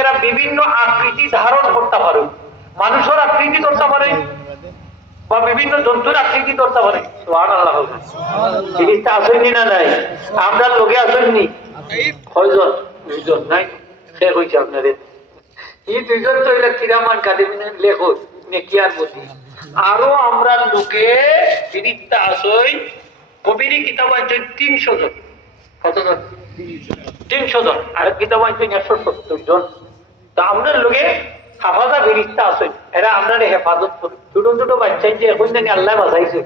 এরা বিভিন্ন আকৃতি ধারণ করতে পারে, মানুষের আকৃতি করতে পারে বা বিভিন্ন জন্তুর আকৃতি করতে পারে। সুবহানাল্লাহ। জিনিসটা আসেননি না নাই? আমরা লোকে আসেননি কয়জন? দুইজন নাই? সে কইছে আপনাদের এই দুইজন তো এটা কিরামান কাদিমিনের লেখক নেকিয়ার মধ্যে। আরো আমরা লোকে জিনিসটা আসই কবিরই কিতাব আছে 300 জন। কতজন? 300 জন। আর কিতাব আছে 170 জন। তো আমরা লোকে হাফাজা ফিরিস্তা আছে, এরা আমরা হেফাজত করি। ছোট ছোট বাচ্চা যে এখন জানি আল্লাহ বাঁচাইছে,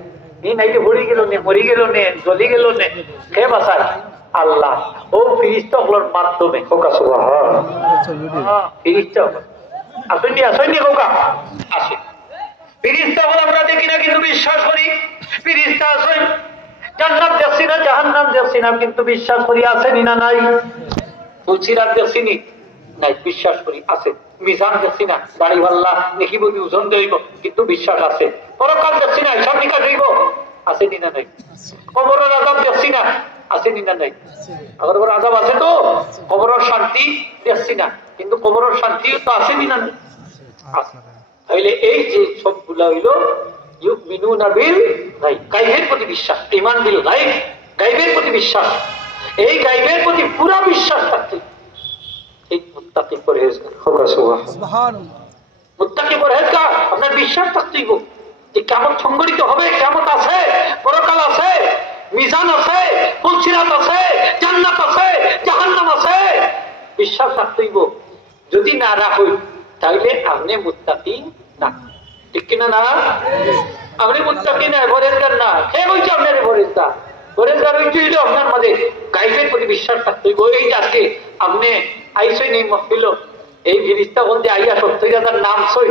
এই নাইলে পড়ি গেল নে, মরি গেল নে, জ্বলি গেল নে, কে বাঁচায়? আল্লাহ। ও ফিরিস্তা হলোর মাধ্যমে কোকা ফিরিস্তা আসেননি, আসেননি কোকা আসে। ফিরিস্তা হল আমরা দেখি না কিন্তু বিশ্বাস করি ফিরিস্তা আসেন। জান্নাত দেখছি না, জাহান্নাম দেখছি না, কিন্তু বিশ্বাস করি আসেনি না নাই? ফুলসিরাত দেখছি নি নাই, বিশ্বাস করি আছে। মিজান দেখছি না, দাড়ি পাল্লা দেখি বলি ওজন দইব, কিন্তু বিশ্বাস আছে। পরকাল দেখছি না, হিসাব নিকাশ হইব, আসেনি না নাই? কবরের আযাব দেখছি না, আসেনি না নাই? কবরের আযাব আছে তো, কবরের শান্তি দেখছি না, কিন্তু কবরের শান্তি তো আসেনি না নাই? তাইলে এই যে সবগুলা হইল ইউমিনুনা বিল গায়ব, গায়বের প্রতি বিশ্বাস। ঈমান বিল গায়ব, গায়বের প্রতি বিশ্বাস। এই গায়বের প্রতি পুরা বিশ্বাস থাকতে এই মুত্তাকি পরহেজগার হবে। সুবহানাল্লাহ। মুত্তাকি পরহেজগার আপনার বিশ্বাস থাকতেই গো যে কিয়ামত সংঘটিত হবে, কিয়ামত আছে, পরকাল আছে, মিজান আছে, ফুলসিরাত আছে, জান্নাত আছে, জাহান্নাম আছে, বিশ্বাস থাকতেই গো। যদি না রাখই তাহলে আপনি মুত্তাকি না। ঠিক কিনা না? আপনি মুত্তাকি না, পরহেজগার না। কে বলছে আপনার পরহেজগার? পরহেজগার হইতে হইলে আপনার মধ্যে গায়বের প্রতি বিশ্বাস থাকতেই গো। এই আজকে আপনি আইসই নেই মহফিল, এই ফিরিস্তা বলতে আইয়া 70,000 নাম সই